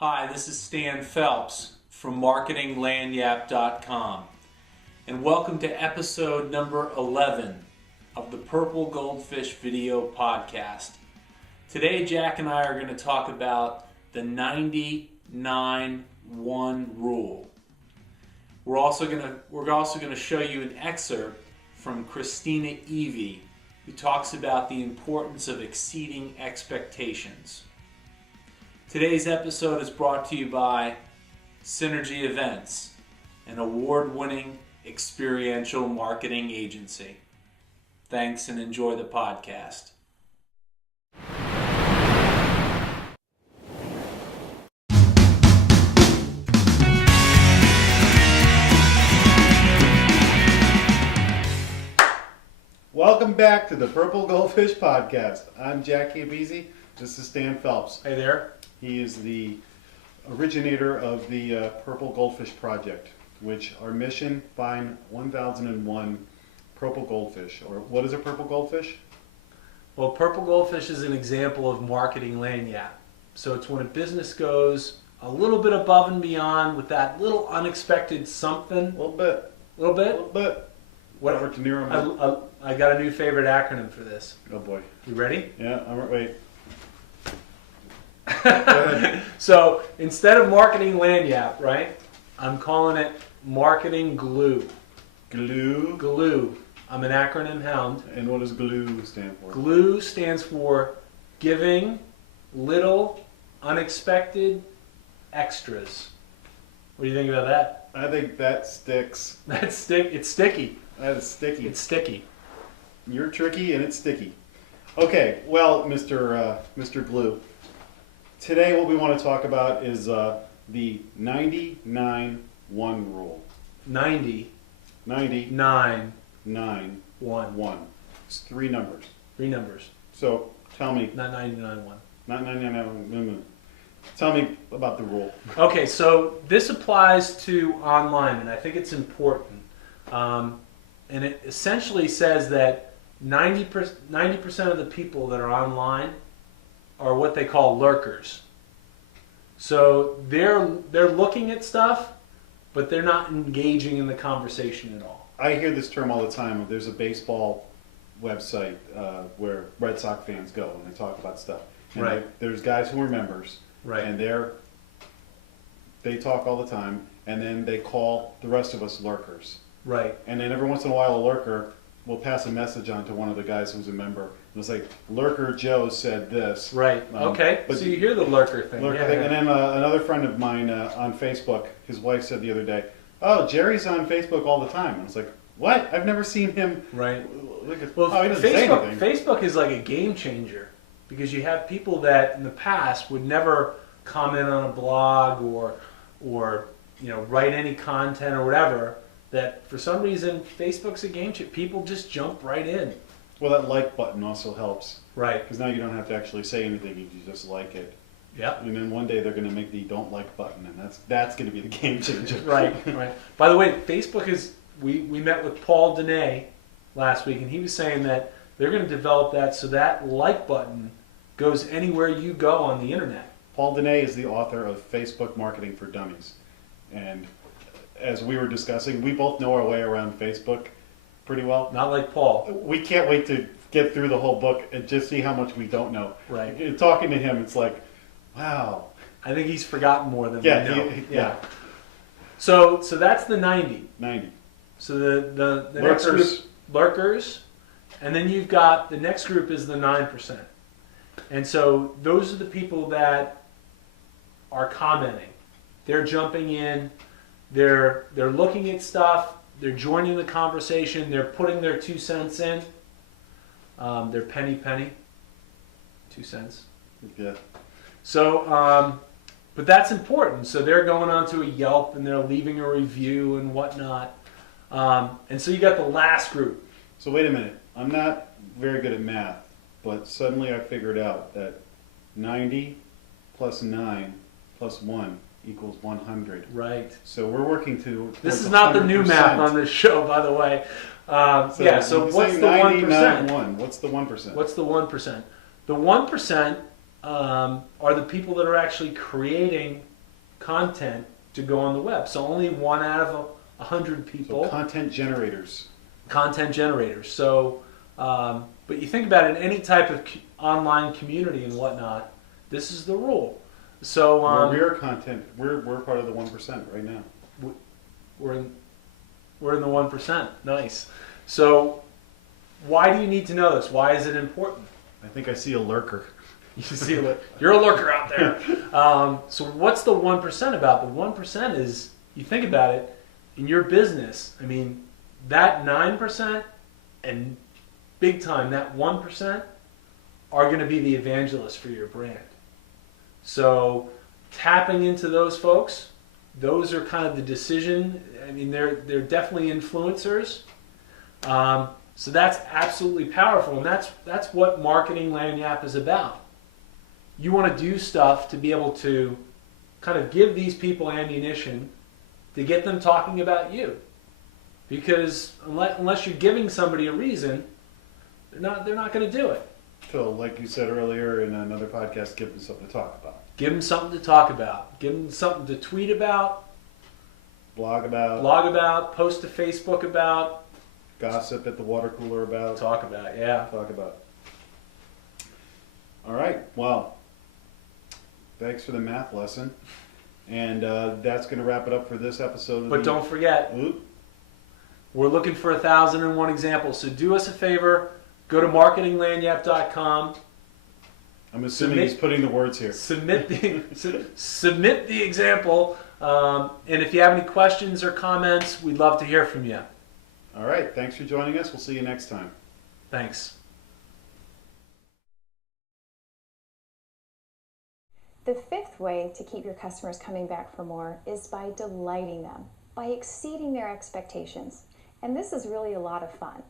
Hi, this is Stan Phelps from marketinglanyap.com, and welcome to episode number 11 of the Purple Goldfish video podcast. Today, Jack and I are going to talk about the 99-1 rule. We're also going to show you an excerpt from Kristina Evey, who talks about the importance of exceeding expectations. Today's episode is brought to you by Synergy Events, an award-winning experiential marketing agency. Thanks and enjoy the podcast. Welcome back to the Purple Goldfish podcast. I'm G.L.U.E. This is Stan Phelps. Hey there. He is the originator of the Purple Goldfish Project, which our mission, find 1001 purple goldfish. Or what is a purple goldfish? Well, purple goldfish is an example of marketing lanyap. So it's when a business goes a little bit above and beyond with that little unexpected something. A little bit. A little bit? A little bit. What? De Niro. I got a new favorite acronym for this. Oh boy. You ready? Yeah, wait. So instead of marketing lanyap, right? I'm calling it marketing G.L.U.E. G.L.U.E. G.L.U.E. I'm an acronym hound. And what does G.L.U.E. stand for? G.L.U.E. stands for giving little unexpected extras. What do you think about that? I think that sticks. It's sticky. That is sticky. It's sticky. You're tricky and it's sticky. Okay, well, Mr. G.L.U.E. Today what we want to talk about is the 99-1 rule. 90. 99-1. 9. 1. It's three numbers. Three numbers. So tell me. Not 99-1. Not 99. Tell me about the rule. Okay, so this applies to online, and I think it's important. And it essentially says that 90% of the people that are online are what they call lurkers. So they're looking at stuff, but they're not engaging in the conversation at all. I hear this term all the time. There's a baseball website where Red Sox fans go and they talk about stuff. And right. There's guys who are members. Right. And they talk all the time, and then they call the rest of us lurkers. Right. And then every once in a while, a lurker will pass a message on to one of the guys who's a member. And it's like, Lurker Joe said this. Right. Okay. So you hear the lurker thing. Lurker thing. And then another friend of mine on Facebook, his wife said the other day, "Oh, Jerry's on Facebook all the time." And I was like, "What? I've never seen him." Right. Well, he doesn't say anything. Facebook is like a game changer because you have people that in the past would never comment on a blog or write any content or whatever. That for some reason Facebook's a game changer. People just jump right in. Well, that like button also helps. Right. Because now you don't have to actually say anything; you just like it. Yep. And then one day they're going to make the don't like button, and that's going to be the game changer. Right. Right. By the way, Facebook is. We met with Paul Dene last week, and he was saying that they're going to develop that so that like button goes anywhere you go on the internet. Paul Dene is the author of Facebook Marketing for Dummies, and as we were discussing, we both know our way around Facebook pretty well. Not like Paul. We can't wait to get through the whole book and just see how much we don't know. Right. Talking to him, it's like, wow. I think he's forgotten more than we know. Yeah. So that's the 90. 90. So the lurkers. Next group, lurkers, and then you've got the next group is the 9%. And so those are the people that are commenting. They're jumping in. They're looking at stuff. They're joining the conversation. They're putting their 2 cents in. Their penny, 2 cents. Yeah. So, but that's important. So they're going onto a Yelp and they're leaving a review and whatnot. And so you got the last group. So wait a minute. I'm not very good at math, but suddenly I figured out that 90 plus 9 plus 1 equals 100. Right. So we're working to. This is not the new math on this show, by the way. So what's the 1%? What's the 1%? What's the 1%? The 1% are the people that are actually creating content to go on the web. So only 1 out of 100 people. So content generators. Content generators. So, but you think about it, in any type of online community and whatnot, this is the rule. So we're content. We're part of the 1% right now. We're in the 1%. Nice. So why do you need to know this? Why is it important? I think I see a lurker. You see, you're a lurker out there. So what's the 1% about? The 1% is, you think about it, in your business, I mean, that 9% and big time, that 1% are going to be the evangelists for your brand. So tapping into those folks, those are kind of the decision. I mean, they're definitely influencers. So that's absolutely powerful, and that's what Marketing Lagniappe is about. You want to do stuff to be able to kind of give these people ammunition to get them talking about you. Because unless you're giving somebody a reason, they're not going to do it. So, like you said earlier in another podcast, give them something to talk about. Give them something to talk about. Give them something to tweet about. Blog about. Post to Facebook about. Gossip at the water cooler about. Talk about, yeah. Talk about. All right. Well, thanks for the math lesson. And that's going to wrap it up for this episode. But don't forget, we're looking for 1,001 examples. So do us a favor. Go to marketinglagniappe.com. I'm assuming he's putting the words here. Submit the example. And if you have any questions or comments, we'd love to hear from you. All right. Thanks for joining us. We'll see you next time. Thanks. The fifth way to keep your customers coming back for more is by delighting them, by exceeding their expectations. And this is really a lot of fun.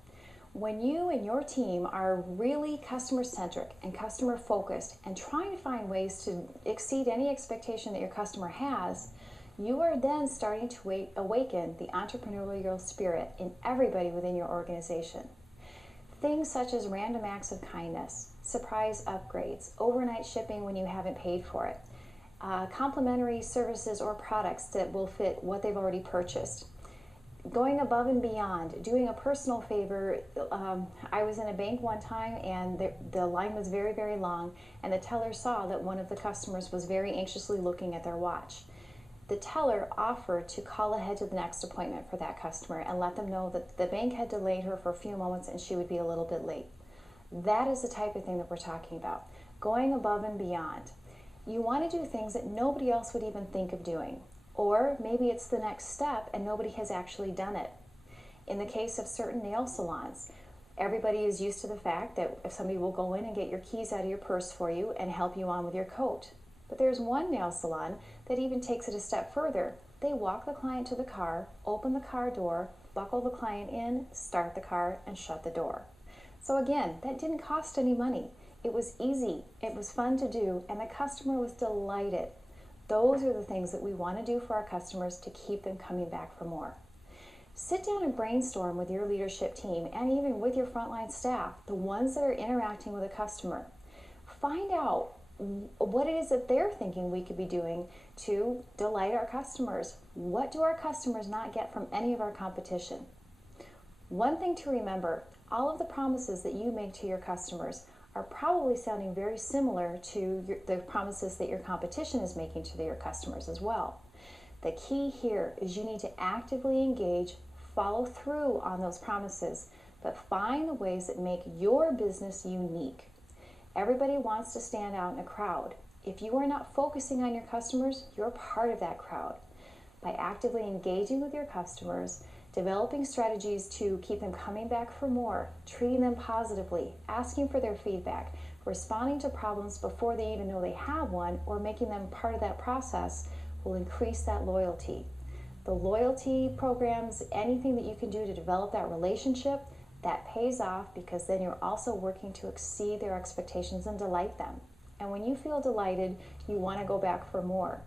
When you and your team are really customer-centric and customer-focused and trying to find ways to exceed any expectation that your customer has, you are then starting to awaken the entrepreneurial spirit in everybody within your organization. Things such as random acts of kindness, surprise upgrades, overnight shipping when you haven't paid for it, complimentary services or products that will fit what they've already purchased, going above and beyond, doing a personal favor. I was in a bank one time and the line was very, very long, and the teller saw that one of the customers was very anxiously looking at their watch. The teller offered to call ahead to the next appointment for that customer and let them know that the bank had delayed her for a few moments and she would be a little bit late. That is the type of thing that we're talking about, going above and beyond. You want to do things that nobody else would even think of doing. Or maybe it's the next step and nobody has actually done it. In the case of certain nail salons, everybody is used to the fact that if somebody will go in and get your keys out of your purse for you and help you on with your coat. But there's one nail salon that even takes it a step further. They walk the client to the car, open the car door, buckle the client in, start the car, and shut the door. So again, that didn't cost any money. It was easy, it was fun to do, and the customer was delighted. Those are the things that we want to do for our customers to keep them coming back for more. Sit down and brainstorm with your leadership team and even with your frontline staff, the ones that are interacting with a customer. Find out what it is that they're thinking we could be doing to delight our customers. What do our customers not get from any of our competition? One thing to remember, all of the promises that you make to your customers are probably sounding very similar to the promises that your competition is making to your customers as well. The key here is you need to actively engage, follow through on those promises, but find the ways that make your business unique. Everybody wants to stand out in a crowd. If you are not focusing on your customers, you're part of that crowd. By actively engaging with your customers, developing strategies to keep them coming back for more, treating them positively, asking for their feedback, responding to problems before they even know they have one, or making them part of that process will increase that loyalty. The loyalty programs, anything that you can do to develop that relationship, that pays off because then you're also working to exceed their expectations and delight them. And when you feel delighted, you want to go back for more.